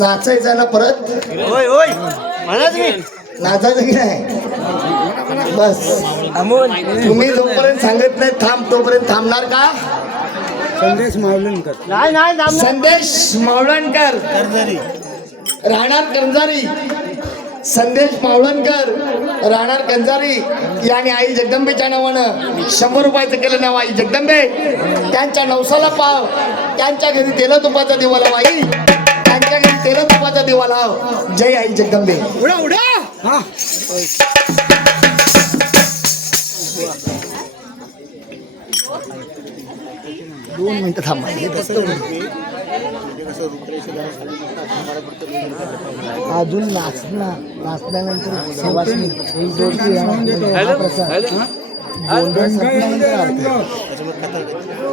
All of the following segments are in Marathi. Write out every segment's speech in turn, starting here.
नाचायचं ना परत. होय होय म्हणा तुम्ही नाचायचं की नाही. बस तुम्ही जोपर्यंत सांगत नाही थांब तोपर्यंत थांबणार का. संदेश मावलणकर. नाही नाही संदेश मावळणकर राहणार कंजारी. संदेश मावळणकर राहणार कंजारी याने आई जगदंबेच्या नावानं 100 रुपयाचं केलं नाव आई जगदंबे. त्यांच्या नवसाला पाव. त्यांच्या घरी तेल तुपाचा दिवा लाव आई. त्यांच्या घरी तेल तुपाचा दिवा लाव. जय आई जगदंबे. उडा उडा. हा 2 मिनिटं थांबा. अजून नाचल्यानंतर सेवासनी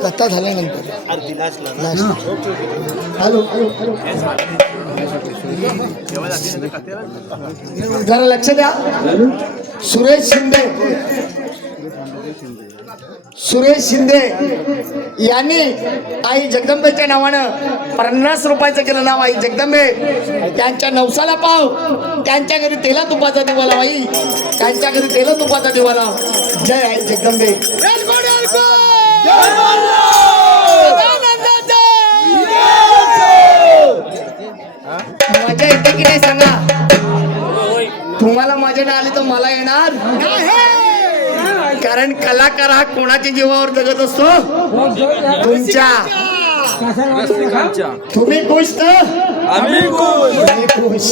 कथा झाल्यानंतर हॅलो जरा लक्ष द्या. सुरेश शिंदे यांनी आई जगदंबेच्या नावानं 50 रुपयाचं केलं नाव आई जगदंबे. त्यांच्या नवसाला पाव. त्यांच्या घरी तेला तुपाचा दिवा लाव आई. त्यांच्या घरी तेला तुपाचा दिवा लाव. जय आई जगदंबे. मजा येते की नाही सांगा. तुम्हाला मजा नाही आली तर मला येणार. कारण कलाकार हा कोणाच्या जीवावर जगत असतो. तुमच्या रसिकांच्या तुम्ही खुश तर आम्ही खुश. तुम्ही खुश.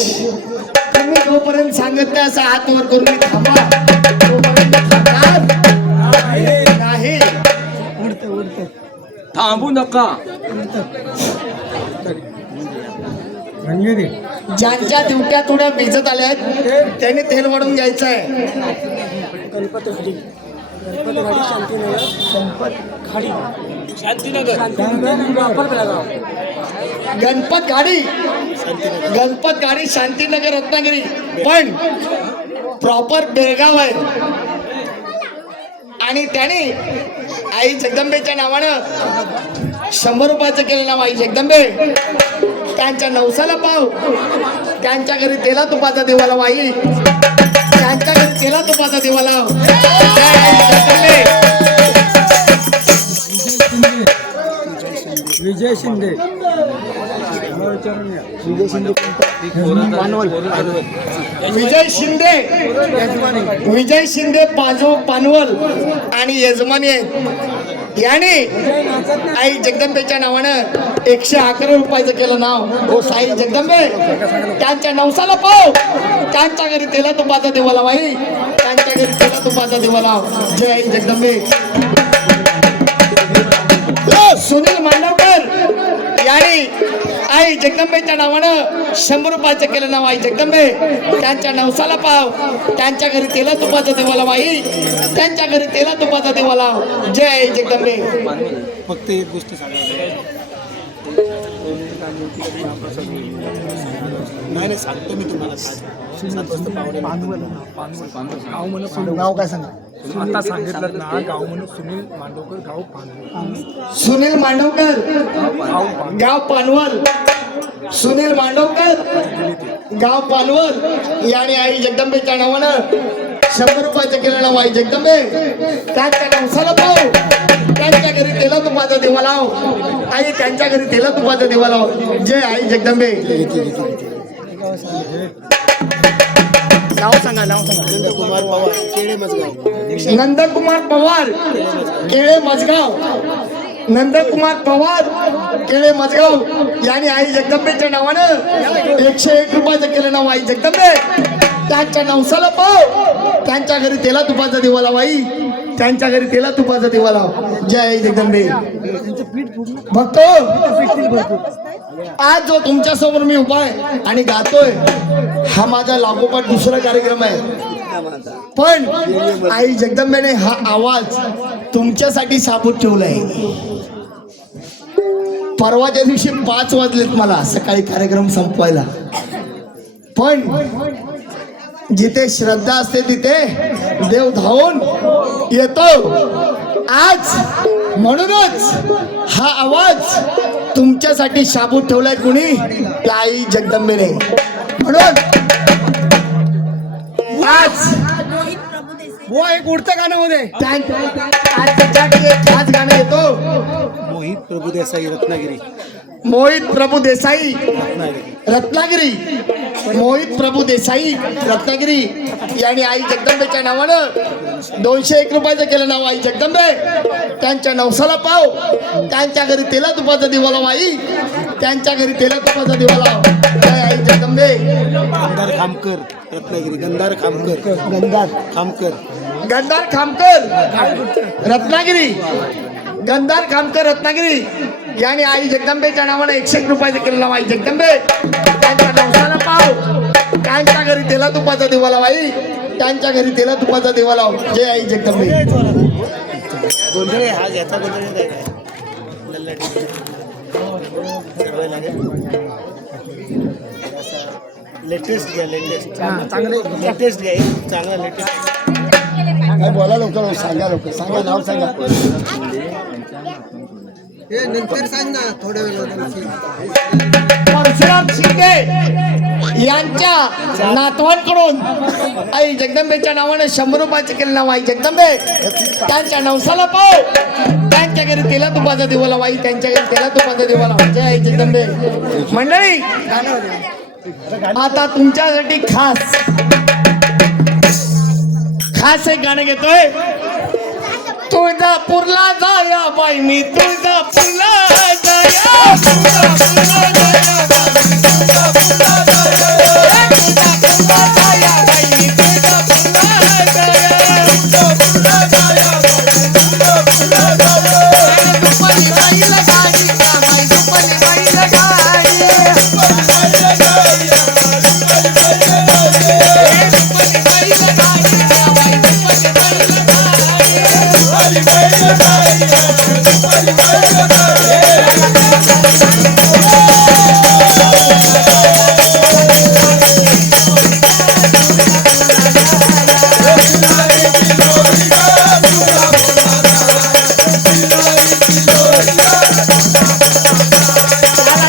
तुम्ही जोपर्यंत सांगत नाही असं हात वर करून मी थांबा तोपर्यंत थांबणार नाही. थांबू नका. रणगिरी ज्यांच्या दिवट्या थोड्या भिजत आल्या आहेत त्यांनी तेल वाढून घ्यायचं आहे. गणपत गाडी शांतीनगर रत्नागिरी पण प्रॉपर बेळगाव आहे. आणि त्याने आई जगदंबेच्या नावानं 100 रुपयाचं केलं नाव आई जगदंबे. त्यांच्या नवसाला पाव, त्यांच्या घरी तेला तुपाचा देवा लाव आई, त्यांच्या घरी तेला तुपाचा देवा लाव. जय आई जगदंबे. विजय शिंदे विजय शिंदे पानवल आणि यजमानी आहेत. याने आई जगदंबेच्या नावानं 111 रुपयाचं केलं नाव हो साई जगदंबे. त्यांच्या नवसाला पाव, त्यांच्या घरी तेला तुपाचा देवा लाव आई, त्यांच्या घरी तेला तुपाचा देवा लाव. जय आई जगदंबे. सुनील मांडवकर याने आई जगदंबेच्या नावानं 100 रुपयाचं केलं नाव आई जगदंबे. त्यांच्या नवसाला पाव, त्यांच्या घरी तेला तुपाचा देवा लाव आई, त्यांच्या घरी तेला तुपाचा देवा लाव. जय आई जगदंबे. फक्त एक गोष्ट नाही सांगतो मी तुम्हाला नाव काय सांगा. आता सांगितलं ना गाव म्हणून सुनील मांडवकर गाव पानवल. सुनील मांडवकर गाव पानवल. सुनील मांडवकर गाव पानवल याने आई जगदंबेच्या नावानं 100 रुपयाचं केलं नाव आई जगदंबे. त्यांच्या नवसाला पाव, त्यांच्या घरी तेला तुपाचा देवा लाव आई, त्यांच्या घरी तेला तुपाचा देवा लाव. जय आई जगदंबे. नाव सांगा. नंदकुमार पवार केळे मजगाव. नंदकुमार पवार केळे मजगाव. नंदकुमार पवार केळे मजगाव यांनी आई जगदंबेच्या नावानं 101 रुपयाचं केलं नाव आई जगदंबे. त्यांच्या नवसाला पाव, त्यांच्या घरी तेला तुपाचा दिवा लाव आई, त्यांच्या घरी तेला तुपाचा दिवा लाव. जय आई जगदंबे. बघतो आज जो तुमच्या समोर मी उभा आहे आणि गातोय हा माझा लागोपाठ दुसरा कार्यक्रम आहे. पण आई जगदंबेने हा आवाज तुमच्यासाठी साबूत ठेवलाय. परवाच्या दिवशी 5 वाजलेत मला सकाळी कार्यक्रम संपवायला. पण जिथे श्रद्धा असते तिथे देव धावून येतो. आज म्हणूनच हा आवाज तुमच्यासाठी शाबूत ठेवलाय कुणी, त्या आई जगदंबेने. म्हणून आज बुवा एक उडतं गाणं होते. आज त्याच्यासाठी एक खास गाणं येतो. मोहित प्रभुदेसाई रत्नागिरी. मोहित प्रभू देसाई रत्नागिरी. मोहित प्रभू देसाई रत्नागिरी यांनी आई जगदंबेच्या नावानं 201 रुपयाचं केलं नाव आई जगदंबे. त्यांच्या नवसाला पाव, त्यांच्या घरी तेला तुपाचा दिवा लाव आई, त्यांच्या घरी तेला तुपाचा दिवा लाव. जय आई जगदंबे. गंधार खामकर रत्नागिरी. गंधार खामकर रत्नागिरी. गंधार खामकर रत्नागिरी यांनी आई जगदंबेच्या नावानं 101 रुपयाचं केलं नाव आई जगदंबे. त्यांच्या नवसाला पाव, त्यांच्या घरी तेला तुपाचा दिवा लाव आई, त्यांच्या घरी तेला तुपाचा दिवा लाव. जय आई जगदंबे. गोंधळ हा घ्यायचा गोंधळ लेटेस्ट घ्या. लेटेस्ट घ्या. चांगला लेटेस्ट. बोला लवकर, सांगा लवकर, सांगा नाव सांगा. नंतर सांग ना थोड्या वेळ. परशुराम शिंदे यांच्या नातवांकडून आई जगदंबेच्या नावानं 100 रुपयाचं केलं नाव आई जगदंबे. त्यांच्या नवसाला पाव, त्यांच्या घरी तेला तुपाचा दिवा लाव आई, त्यांच्या घरी तेला तुपाचा दिवा लाव. जय आई जगदंबे. मंडळी आता तुमच्यासाठी खास एक गाणं घेतोय. तुळजापूरला जाया बाई मी, तुळजापूरला जाया.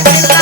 Thank you.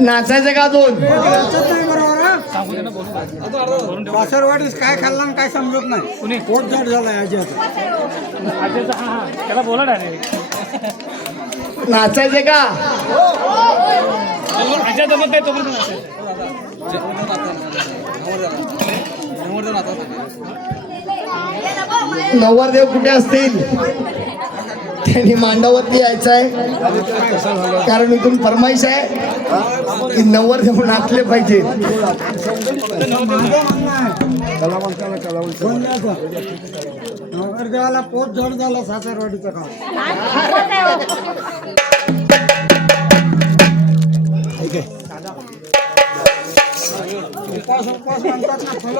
नाचायचं का दोन? वासरवाडीस काय खाल्लं आणि काय समजत नाही. पोट जड झालाय आजीचं. त्याला बोला डायरेक्ट. नाचायचे का? अजय जमत नाही तोपर्यंत नवरदेव कुठे असतील त्यांनी मांडावरती यायचं आहे, कारण इथून फरमाईश आहे की नवरदेव नाचले पाहिजे. नगरदेवाला पोट जड झाला सासरवाडीचं काम. उपास उपास म्हणतात ना फुलं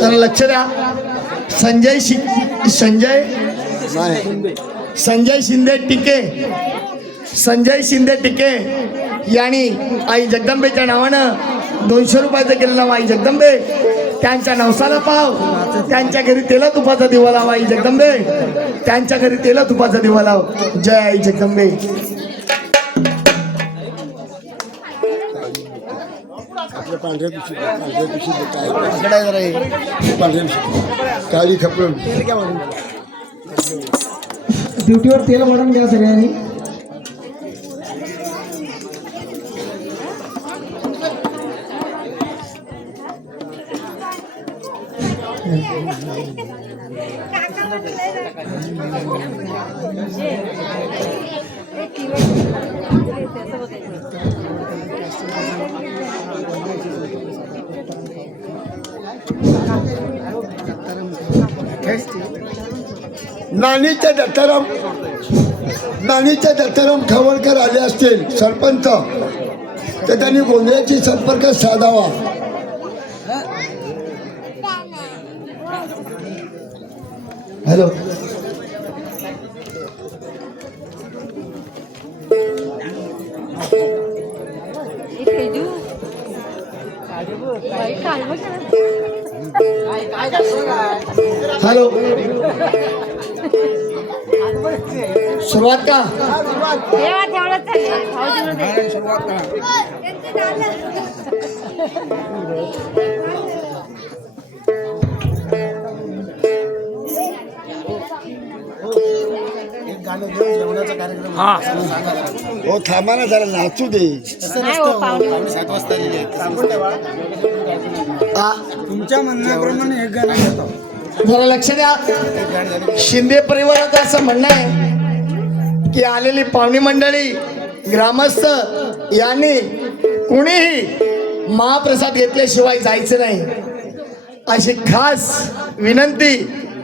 तर लक्ष द्या. संजय शिंदे टिके, संजय शिंदे टिके यांनी आई जगदंबेच्या नावानं 200 रुपयाचं केलं नाव आई जगदंबे. त्यांच्या नवसाला पाव, त्यांच्या घरी तेला तुपाचा दिवा लाव आई जगदंबे, त्यांच्या घरी तेला तुपाचा दिवा लाव. जय आई जगदंबे. काळी खपरून ड्युटीवर तेल वाढून घ्या सगळ्यांनी. नानीच्या दत्ताराम खवळकर आले असतील सरपंच, तर त्यांनी गोंधळ्याची संपर्क साधावा. हॅलो. हॅलो. सुरुवात का? हो थांबा ना जरा, नाचू दे. तुमच्या म्हणण्याप्रमाणे एक गाणं घेतो. जरा लक्ष द्या. शिंदे परिवाराचं असं म्हणणं आहे की आलेली पाहुणी मंडळी, ग्रामस्थ यांनी कुणीही महाप्रसाद घेतल्याशिवाय जायचं नाही, अशी खास विनंती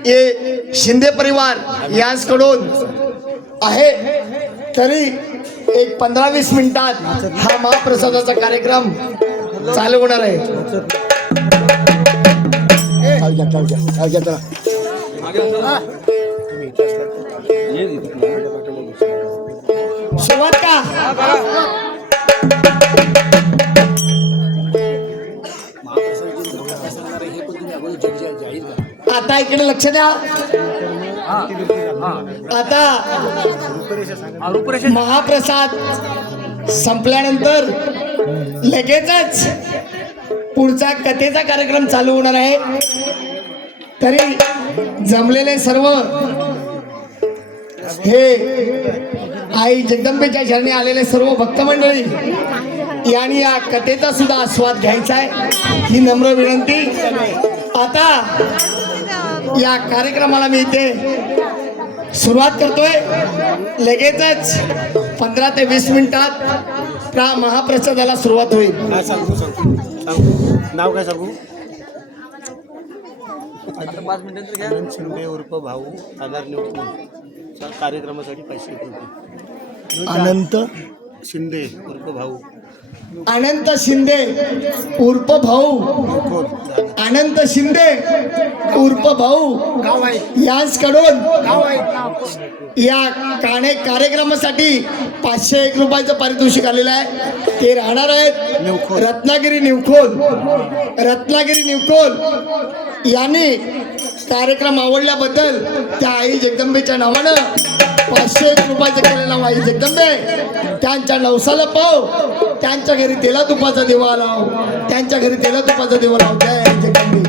हे शिंदे परिवार यांकडून आहे. तरी एक 15-20 मिनिटात हा महाप्रसादाचा कार्यक्रम चालू होणार आहे. सुरुवात का? आता इकडे लक्ष द्या. आता महाप्रसाद संपल्यानंतर लगेचच पुढचा कथेचा कार्यक्रम चालू होणार आहे. तरी जमलेले सर्व हे आई जगदंबेच्या चरणी आलेले सर्व भक्त मंडळी यांनी या कथेचा सुद्धा आस्वाद घ्यायचा आहे, ही नम्र विनंती. आता या कार्यक्रमाला मी इथे सुरुवात करतोय. लगेचच 15 ते 20 मिनिटात त्या महाप्रसादाला सुरुवात होईल. नाव काय सांगू? आनंद शिंदे उर्फ भाऊ आधार निवडणूक कार्यक्रमासाठी 500 रुपये. अनंत शिंदे उर्फ भाऊ अनंत शिंदे उर्फ भाऊ कोण अनंत शिंदे उर्फ भाऊ यांच्याकडून या कार्यक्रमासाठी 501 रुपयाचं पारितोषिक आलेलं आहे. ते राहणार आहेत रत्नागिरी निवखोल यांनी कार्यक्रम आवडल्याबद्दल त्या आई जगदंबेच्या नावानं 501 रुपयाचं केलेलं नाव आई जगदंबे त्यांच्या नवसाला पाव, त्यांच्या घरी तेला तुपाचा दिवा लाव, त्यांच्या घरी तेला तुपाचा दिवा लाव. जय आई जगदंबे.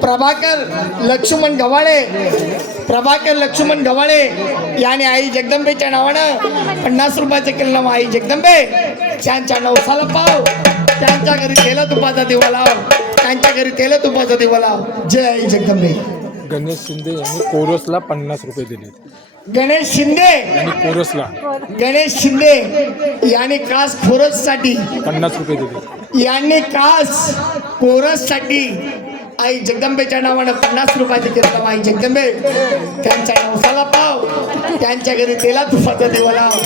प्रभाकर लक्ष्मण गव्हाळे याने आई जगदंबेच्या नावानं 50 रुपयाचं केलं नाव आई जगदंबे त्यांच्या नवसाला पाव, त्यांच्या घरी तेला तुपाचा दिवा लाव, त्यांच्या घरी तेला तुपाचा दिवा लाव. जय आई जगदंबे. गणेश शिंदे यांनी कोरसला 50 रुपये दिले. गणेश शिंदे गणेश शिंदे यांनी कास कोरससाठी 50 रुपये दिले. यांनी कास कोरससाठी आई जगदंबेच्या नावानं 50 रुपयाचं केलं आई जगदंबे त्यांच्या नवसाला पाव, त्यांच्या घरी तेला तुपाचा दिवा लाव,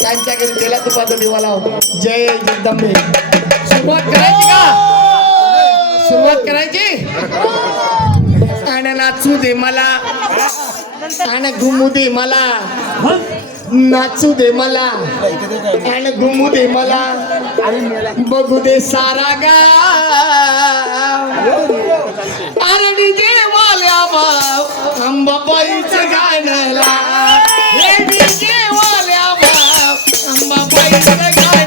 त्यांच्या घरी तेला तुपाचा दिवा लाव. जय जगदंबे. सुरुवात करायची आणि नाचू दे मला आणि घुमू दे मला, नाचू दे मला आणि घुमू दे मला, बघू दे सारा गाव. अरे डीजे वाल्या भाव अंबाबाईचं गाणं लाव, हे डीजे वाल्या भाव अंबाबाईचं गाणं लाव.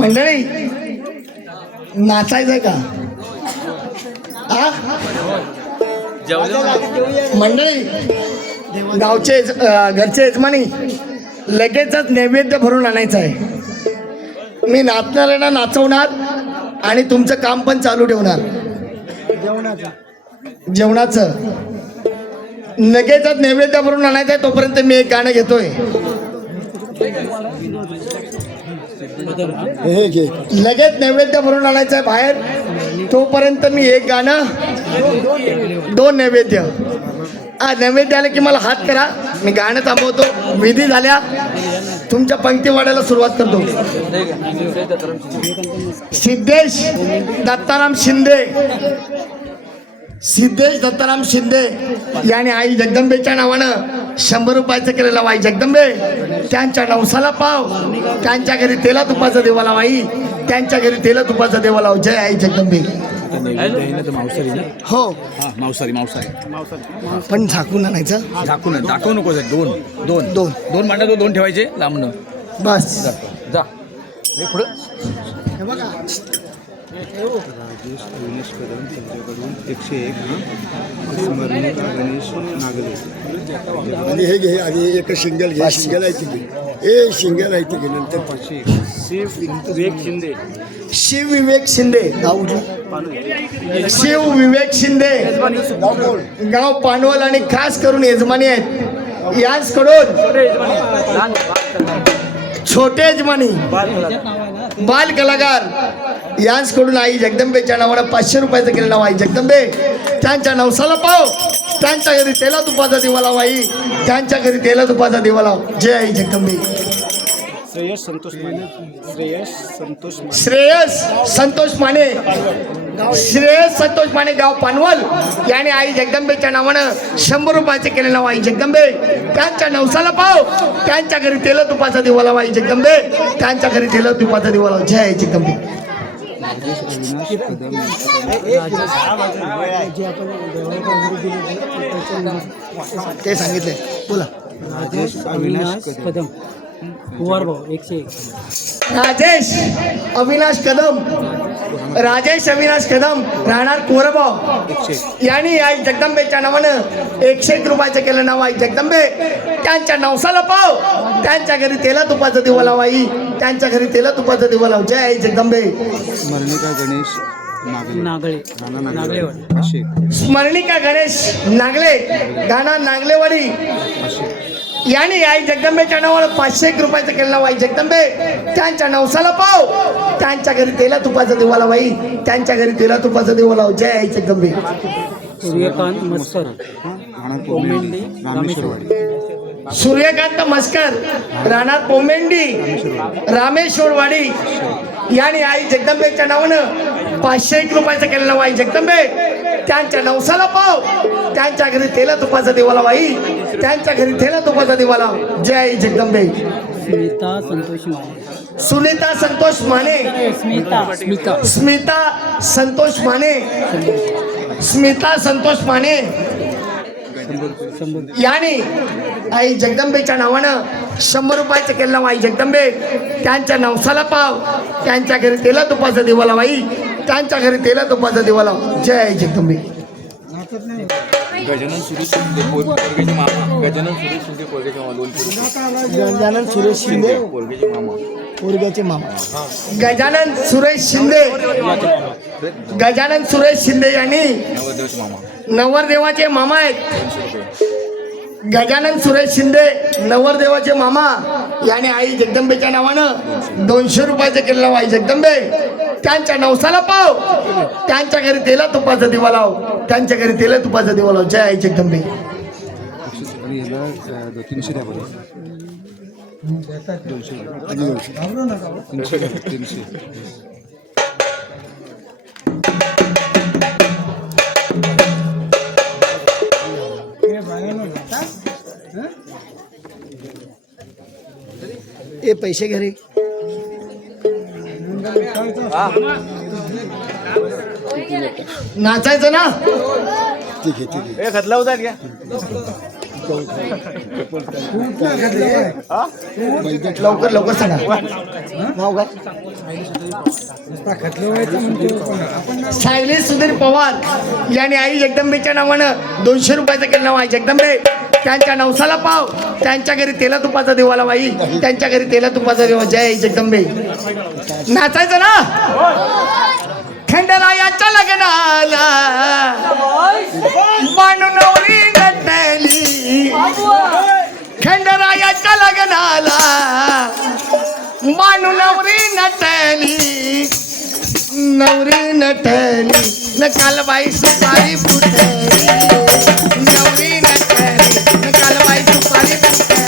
मंडळी नाचायचंय का? आ मंडळी गावचे घरचे यजमानी लगेचच नैवेद्य भरून आणायचं आहे. मी नाचणाऱ्यांना नाचवणार आणि तुमचं काम पण चालू ठेवणार. जेवणाचं लगेचच नैवेद्य भरून आणायचं आहे. तोपर्यंत मी एक गाणं घेतोय. हे घे. लगेच नैवेद्य भरून आणायचं आहे बाहेर. तोपर्यंत मी एक गाणं, 2 नैवेद्य. नैवेद्य आले की मला हात करा. मी गाणं थांबवतो. विधी झाल्या तुमच्या पंक्ती वाढायला सुरुवात करतो. सिद्धेश दत्ताराम शिंदे, सिद्धेश दत्ताराम शिंदे याने आई जगदंबेच्या नावानं 100 रुपयाचं केलेला वाई जगदंबे. त्यांच्या नवसाला पाव. त्यांच्या घरी तेला तुपाचा देवा लाव आई. त्यांच्या घरी तेला तुपाचा देवा लाव. जय आई जगदंबे. हो मांसाहारी पण झाकून आणायचं. दाखवू नको. दोन मांडा 2 ठेवायचे लांबणं. बस जा पुढं. राजेश अविनाश कदम त्यांच्याकडून 101 स्मरणिका गणेश नागले. आणि हे घे. आणि एक सिंगल घे. सिंगल आहे ती घे. ए सिंगल आहे ती घे. नंतर 501 शिव विवेक शिंदे. शिव विवेक शिंदे शिव विवेक शिंदे गाव पांडवल आणि खास करून यजमानी आहेत. यांचकडून छोटे यजमानी बाल कलाकार यांचकडून आई जगदंबेच्या नावानं 500 रुपयाचं केलं नाव आई जगदंबे. त्यांच्या नवसाला पाव. त्यांच्या घरी तेला तुपाचा दिवा लाव आई. त्यांच्या घरी तेला तुपाचा दिवा लाव. जय आई जगदंबे. श्रेयस संतोष माने. श्रेयस संतोष माने. श्रेयस संतोष माने गाव पानवल याने आई जगदंबेच्या नावानं 100 रुपयाचे केले नाव आई जगदंबे. त्यांच्या नवसाला पाव. त्यांच्या घरी तेल तुपाचा दिवा लाव आई जगदंबे. त्यांच्या घरी तेल तुपाचा दिवा लाव. जय आई जगदंबे. राजेश अविनाश कदम ते सांगितले. बोला. राजेश अविनाश कदम राजेश अविनाश कदम. राजेश अविनाश कदम राहणार कोरबाव यांनी आई जगदंबेच्या नावानं 101 रुपयाचं केलं नाव आई जगदंबे. त्यांच्या नवसाला पाव. त्यांच्या घरी तेला तुपाचा दिवा लाव आई. त्यांच्या घरी तेला तुपाचा दिवा लाव. जय आई जगदंबे. स्मरणिका गणेश नागले. स्मरणिका गणेश नागले गाणा नागलेवाडी यांनी आई जगदंबेच्या नावानं 501 रुपयाचं केलं नाव आई जगदंबे. त्यांच्या नवसाला पाव. त्यांच्या घरी तेला तुपाचा दिवा लाव आई. त्यांच्या घरी तेला तुपाचा दिवा लाव. जय आई जगदंबे. सूर्यकांत मस्कर सूर्यकांत मस्कर राहणार पोमेंडी रामेश्वरवाडी यांनी आई जगदंबेच्या नावानं 501 रुपयाचं केलं नाव आई जगदंबे. त्यांच्या नवसाला पाव. त्यांच्या घरी तेला तुपाचा दिवा लाव आई. त्यांच्या घरी तेला तुपाचा दिवा लाव. जय आई जगदंबे. स्मिता संतोष माने. सुनीता संतोष माने. स्मिता संतोष माने. स्मिता संतोष माने याने आई जगदंबेच्या नावानं 100 रुपयाचं केलं नाव आई जगदंबे. त्यांच्या नवसाला पाव. त्यांच्या घरी तेला तुपाचा दिवा लाव आई. त्यांच्या घरी तेला तुपाचा दिवा लाव. जय आई जगदंबे. गजानन सुरेश शिंदे पोरगेचे मामा. गजानन सुरेश शिंदे पोरगेचे मामा. 200 गजानन सुरेश शिंदे पोरगेचे मामा. पोरग्याचे मामा. गजानन सुरेश शिंदे. गजानन सुरेश शिंदे यांनी नवरदेवाचे मामा. नवरदेवाचे मामा आहेत. 200 रुपये. गजानन सुरेश शिंदे नवरदेवाचे मामा याने आई जगदंबेच्या नावानं 200 रुपयाचं केलं नाव आई जगदंबे. त्यांच्या नवसाला पाव. त्यांच्या घरी तेला तुपाचा दिवा लाव. त्यांच्या घरी तेला तुपाचा दिवा लाव. जय आई जगदंबे. 300 द्या बरं. 300. ए पैसे घे रे. नाचायचं ना. ठीक आहे. खतला होता क्या लवकर लवकर सांगा नाव काय सायलेश सुधीर पवार यांनी आई जगदंबेच्या नावानं 200 रुपयाचं केलं नाव आहे जगदंबे त्यांच्या नवसाला पाव त्यांच्या घरी तेला तुपाचा देवाला बाई त्यांच्या घरी तेला तुपाचा देवा जय आई जगदंबे नाचायचं ना खंडरायाच्या लग्नाला मानुनवरी नटली खंडरायाच्या लग्नाला मानुनवरी नटली नवरी नटली न कालबाई सुपारी फुटली नवरी नटली न कालबाई सुपारी फुटली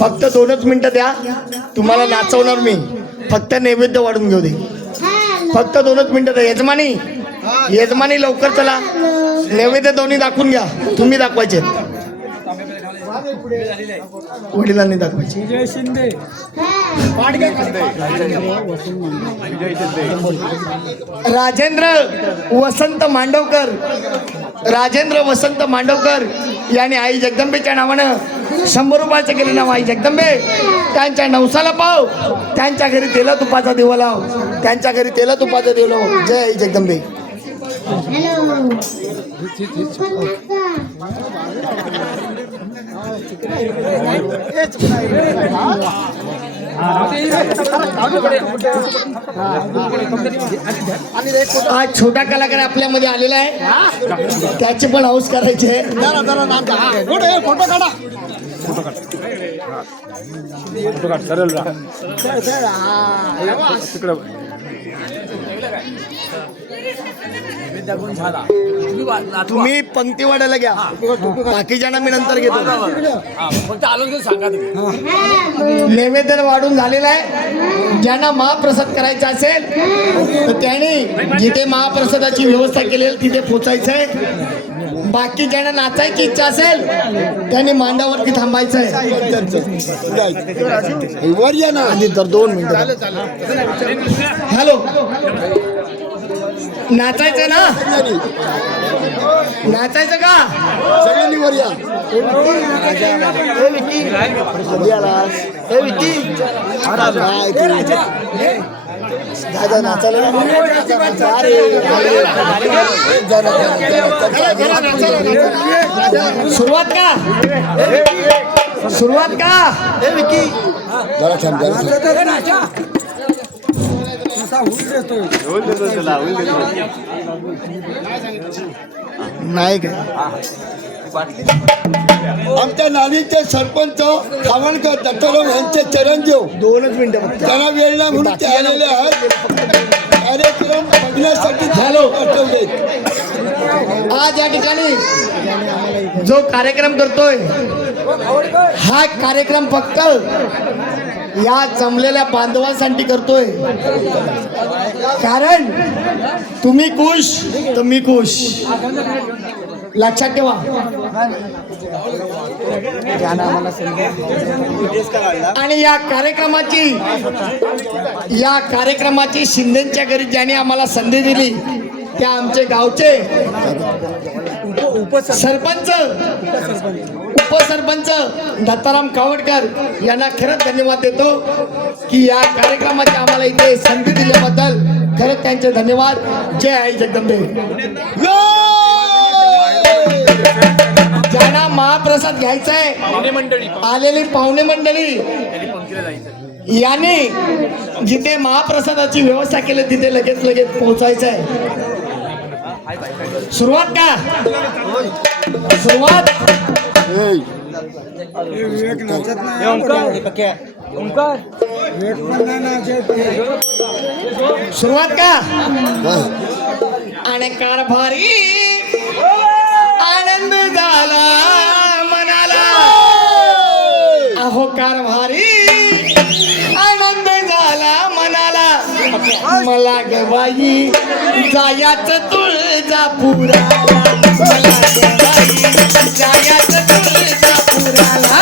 फक्त 2च मिनिटं द्या, तुम्हाला नाचवणार मी. फक्त नैवेद्य वाढून घेऊ दे. फक्त 2च मिनिटं द्या. यजमानी लवकर चला. नैवेद्य दोन्ही दाखवून घ्या. तुम्ही दाखवायचे, वडिलांनी दाखवायचे. विजय शिंदे राजेंद्र वसंत मांडवकर यांनी आई जगदंबेच्या नावानं 100 रुपयाचं केलं नाव. आई जगदंबे त्यांच्या नवसाला पाव, त्यांच्या घरी तेला तुपाचा दिवा लाव, त्यांच्या घरी तेला तुपाचा दिवा लाव. जय आई जगदंबे. आज छोटा कलाकार आपल्यामध्ये आलेला आहे, त्याची पण हौस करायची आहे. तुम्ही पंक्ती वाढायला घ्या, बाकीच्यांना मी नंतर घेतो. नैवेद्य वाढून झालेला आहे. ज्यांना महाप्रसाद करायचा असेल तर त्यांनी जिथे महाप्रसादाची व्यवस्था केलेली तिथे पोचायचं आहे. बाकी ज्यांना नाचायची इच्छा असेल त्यांनी मांडावरती थांबायचं आहे. वर या ना. आधी तर 2 मिनिटं. हॅलो, नाचायचं ना? नाचायचं का? सगळ्यांनी वर या. दादा नाचायला सुरुवात का? जरा थांब, जरा थांब. नाही काय. आमच्या नालीचे सरपंच खावणकर दत्ताराम यांचे चिरंजीव 2च मिनिटं फक्त. त्यांना वेळ नाही म्हणून ते आलेले आहेत. कार्यक्रम बघण्यासाठी हॅलो. पाठवले. आज या ठिकाणी जो कार्यक्रम करतोय हा कार्यक्रम फक्त या जमलेल्या बांधवांसाठी करतोय. कारण तुम्ही खुश तर मी खुश, लक्षात ठेवा. आणि या कार्यक्रमाची शिंदेच्या घरी ज्यांनी आम्हाला संधी दिली त्या आमचे गावचे उपसरपंच दत्ताराम कावडकर यांना खरंच धन्यवाद देतो की या कार्यक्रमाची आम्हाला इथे संधी दिल्याबद्दल. खरंच त्यांचे धन्यवाद. जय आई जगदंबे. ज्यांना महाप्रसाद घ्यायचा आहे आलेली पाहुणे मंडळी यांनी जिथे महाप्रसादाची व्यवस्था केली तिथे लगेच पोहोचायचं आहे. सुरुवात का? सुरुवात सुरुवात का? आणि कारभारी आनंद झाला मनाला. अहो कारभारी आनंद झाला मनाला. मला गवाई जायाच तुळजापुराला. मला गवाई जायाच तुळजापुराला.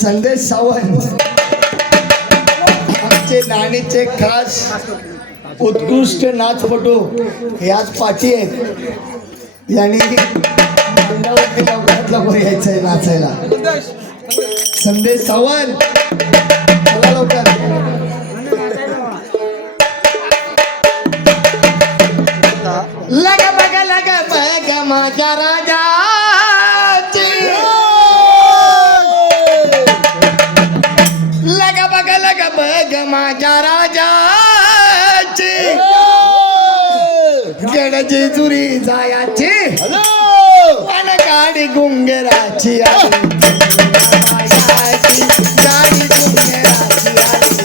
संदेश सावंत आमचे नाणीचे खास उत्कृष्ट नाचपटू हे आज पाठी आहेत यांनी मंडळावरती लवकरात लवकर यायचंय नाचायला. संदेश सावंत चला लवकर. लग बग माझ्या राजाची लग बग माझ्या राजाची गडजी जुरी जायाची पण गाडी गुंगराची आली. गाडी गुंगराची आली.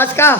बस का